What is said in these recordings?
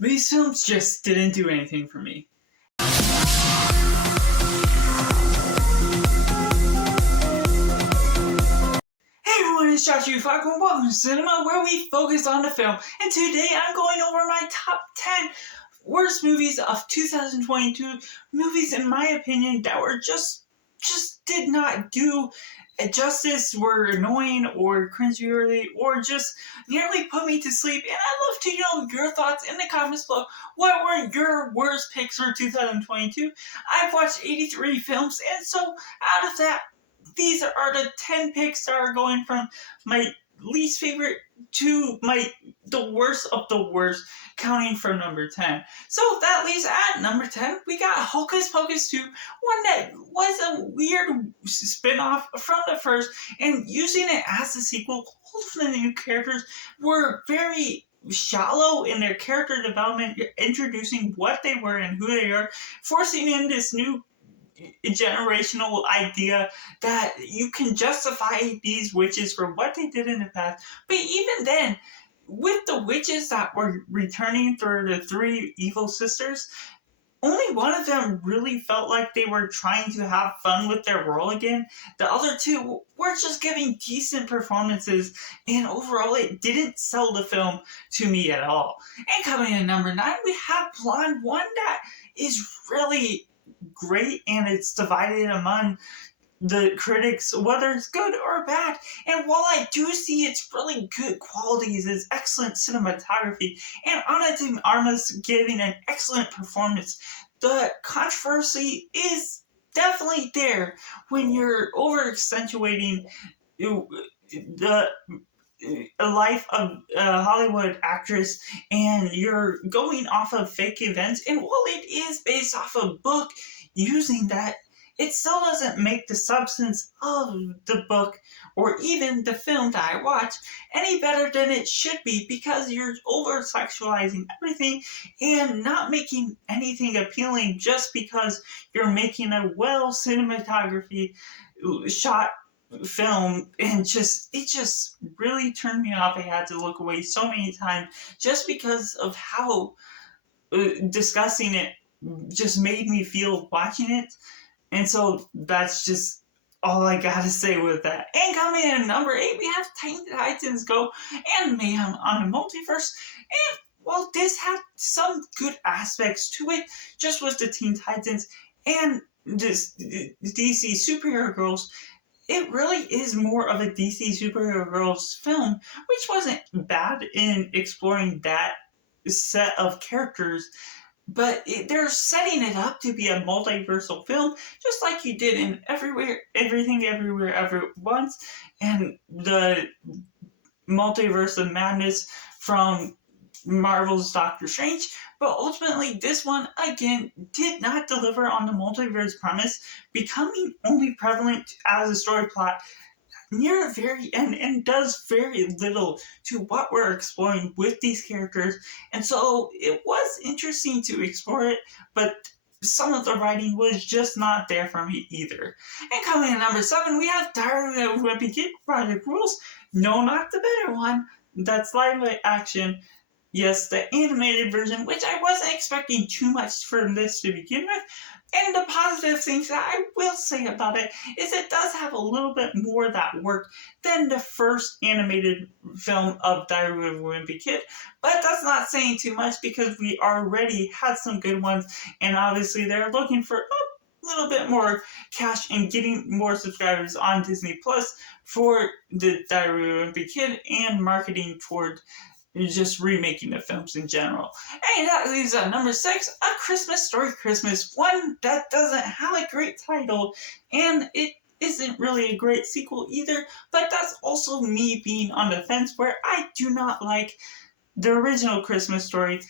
These films just didn't do anything for me. Hey everyone, it's Josh Ufak, and welcome to Cinema, where we focus on the film. And today I'm going over my top 10 worst movies of 2022. Movies, in my opinion, that were just did not do justice, were annoying or cringeworthy, or just nearly put me to sleep. And I'd love to know your thoughts in the comments below. What were your worst picks for 2022? I've watched 83 films, and so out of that, these are the 10 picks that are going from my least favorite to the worst of the worst, counting from number 10. So that leaves at number 10, we got Hocus Pocus 2, one that was a weird spin-off from the first, and using it as a sequel. All of the new characters were very shallow in their character development, introducing what they were and who they are, forcing in this new generational idea that you can justify these witches for what they did in the past. But even then, with the witches that were returning for the three evil sisters, only one of them really felt like they were trying to have fun with their role again. The other two were just giving decent performances, and overall it didn't sell the film to me at all. And coming in number 9, we have Blonde, one that is really great, and it's divided among the critics whether it's good or bad. And while I do see its really good qualities, its excellent cinematography, and Ana de Armas giving an excellent performance, the controversy is definitely there when you're over accentuating the life of a Hollywood actress, and you're going off of fake events. And while it is based off a book, using that, it still doesn't make the substance of the book or even the film that I watch any better than it should be, because you're over sexualizing everything and not making anything appealing just because you're making a well cinematography shot film. And it just really turned me off. I had to look away so many times just because of how disgusting it just made me feel watching it. And so that's just all I gotta say with that. And coming in at number 8, we have Teen Titans Go and Mayhem on the Multiverse. And while this had some good aspects to it, just with the Teen Titans and just DC superhero girls, it really is more of a DC superhero girls film, which wasn't bad in exploring that set of characters. But they're setting it up to be a multiversal film, just like you did in Everything Everywhere Ever Once, and the Multiverse of Madness from Marvel's Doctor Strange. But ultimately, this one, again, did not deliver on the multiverse premise, becoming only prevalent as a story plot near the very end, and does very little to what we're exploring with these characters. And so it was interesting to explore it, but some of the writing was just not there for me either. And coming in number 7, we have Diary of a Wimpy Kid, Project Rules. No, not the better one. That's live action. Yes, the animated version, which I wasn't expecting too much from this to begin with. And the positive things that I will say about it is it does have a little bit more of that work than the first animated film of Diary of a Wimpy Kid. But that's not saying too much, because we already had some good ones, and obviously they're looking for a little bit more cash and getting more subscribers on Disney Plus for the Diary of a Wimpy Kid, and marketing toward just remaking the films in general. And that leaves at number 6, A Christmas Story Christmas, one that doesn't have a great title, and it isn't really a great sequel either. But that's also me being on the fence, where I do not like the original Christmas Story,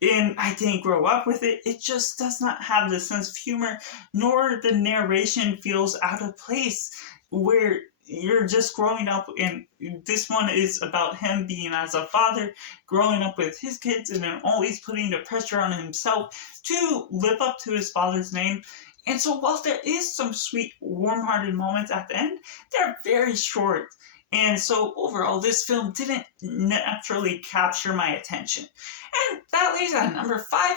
and I didn't grow up with it. It just does not have the sense of humor, nor the narration feels out of place, where you're just growing up. And this one is about him being as a father, growing up with his kids, and then always putting the pressure on himself to live up to his father's name. And so while there is some sweet, warm-hearted moments at the end, they're very short. And so overall, this film didn't naturally capture my attention. And that leaves at number 5,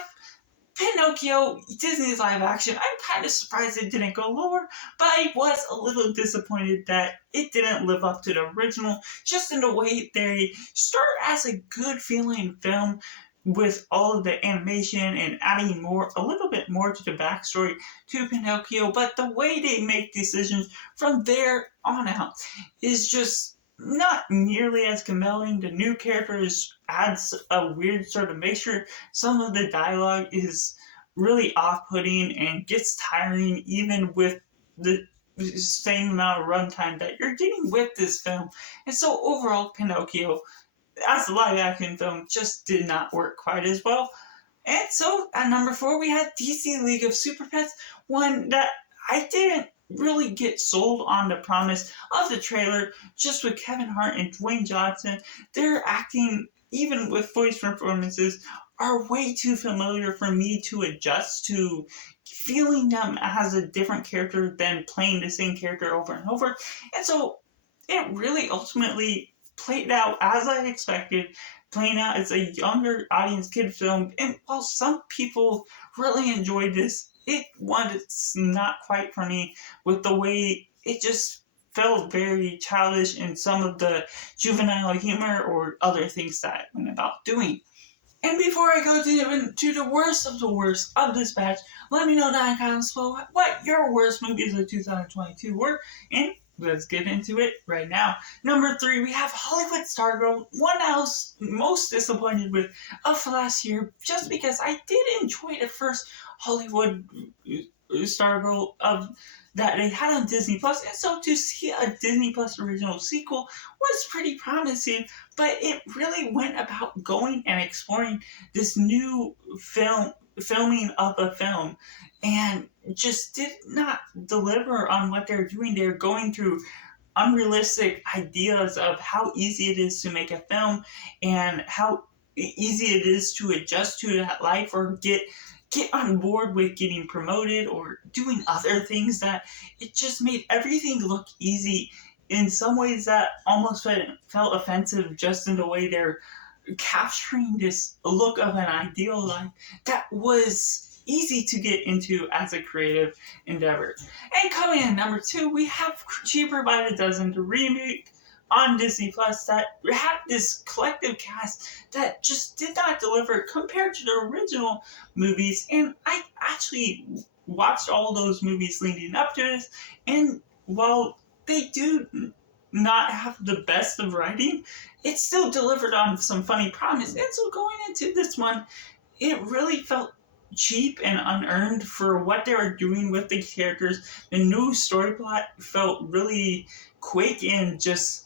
Pinocchio, Disney's live action. I'm kind of surprised it didn't go lower, but I was a little disappointed that it didn't live up to the original, just in the way they start as a good feeling film with all of the animation and adding a little bit more to the backstory to Pinocchio, but the way they make decisions from there on out is just not nearly as compelling. The new characters adds a weird sort of mixture. Some of the dialogue is really off-putting and gets tiring even with the same amount of runtime that you're getting with this film. And so overall, Pinocchio, as a live-action film, just did not work quite as well. And so at number 4, we had DC League of Super Pets, one that I didn't really get sold on the promise of the trailer. Just with Kevin Hart and Dwayne Johnson, their acting, even with voice performances, are way too familiar for me to adjust to feeling them as a different character than playing the same character over and over. And so it really ultimately played out as I expected, playing out as a younger audience kid film. And while some people really enjoyed this, it was not quite for me, with the way it just felt very childish in some of the juvenile humor or other things that it went about doing. And before I go to the worst of this batch, let me know down in the comments below what your worst movies of 2022 were, and let's get into it right now. Number 3, we have Hollywood Stargirl, one I was most disappointed with of last year, just because I did enjoy the first Hollywood Stargirl of that they had on Disney Plus, and so to see a Disney Plus original sequel was pretty promising. But it really went about going and exploring this new filming of a film, and just did not deliver on what they're doing. They're going through unrealistic ideas of how easy it is to make a film and how easy it is to adjust to that life or get on board with getting promoted or doing other things, that it just made everything look easy in some ways that almost felt offensive, just in the way they're capturing this look of an ideal life that was easy to get into as a creative endeavor. And coming in number 2, we have Cheaper by the Dozen, the remake on Disney Plus, that had this collective cast that just did not deliver compared to the original movies. And I actually watched all those movies leading up to this, and while they do not have the best of writing, it still delivered on some funny promise. And so going into this one, it really felt cheap and unearned for what they were doing with the characters. The new story plot felt really quick and just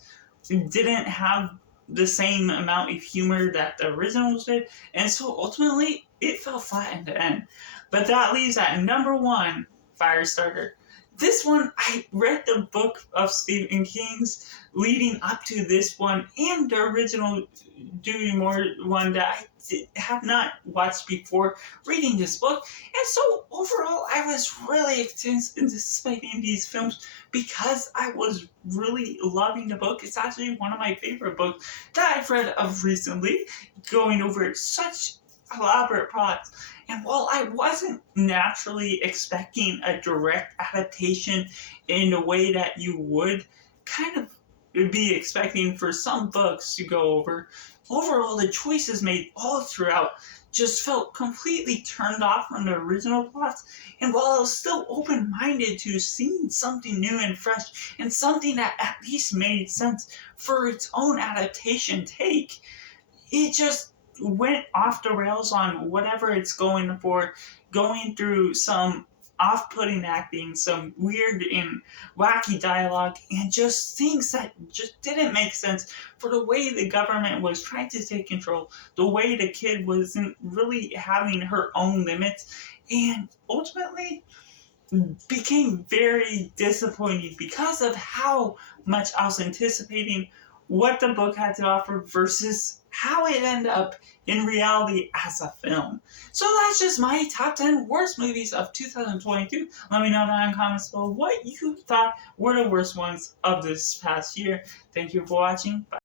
didn't have the same amount of humor that the originals did, and so ultimately it fell flat in the end. But that leaves at number 1, Firestarter. This one, I read the book of Stephen King's leading up to this one, and the original Dewey Moore one that I have not watched before reading this book. And so overall, I was really anticipating these films because I was really loving the book. It's actually one of my favorite books that I've read of recently, going over such elaborate plots. And while I wasn't naturally expecting a direct adaptation in the way that you would kind of be expecting for some books to go over, overall the choices made all throughout just felt completely turned off from the original plots. And while I was still open-minded to seeing something new and fresh, and something that at least made sense for its own adaptation take, it just went off the rails on whatever it's going for, going through some off-putting acting, some weird and wacky dialogue, and just things that just didn't make sense for the way the government was trying to take control, the way the kid wasn't really having her own limits, and ultimately became very disappointing because of how much I was anticipating what the book had to offer versus how it ended up in reality as a film. So that's just my top 10 worst movies of 2022. Let me know down in the comments below what you thought were the worst ones of this past year. Thank you for watching. Bye.